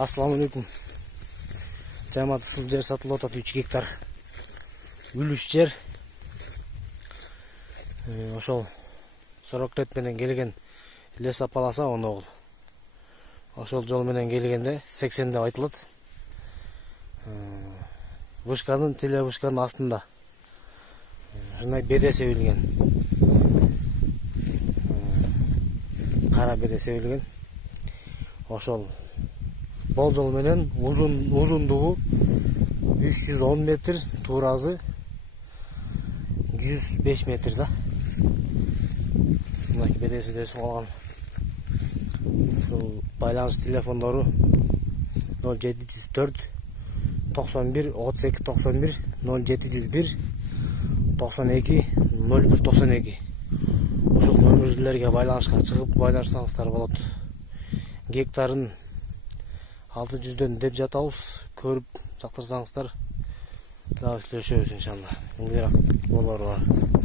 Assalamu alaikum. Жамат ысыл жер сатылып атат, 3 гектар үлүш жер. Ошол сорокрет менен келген лес апаласа оногул. Ошол жол менен келгенде 80 деп айтылат. Вышканын, телевышканын астында. Жынай беде себилген. Кара беде себилген. Ошол болжол менен узундугу 310 метр, туразы 105 метр да. Мына бедеси де алган. Ушул байланыш телефондору 0704 91 32 91 0701 92 01 92. Ушул номерлерге байланышка чыгып байланышсаңыздар болот. Гектарын 600'дөн деп жатабыз, көрүп жактырсаңыздар дагы сүйлөшөбүз иншалла. Болор бар.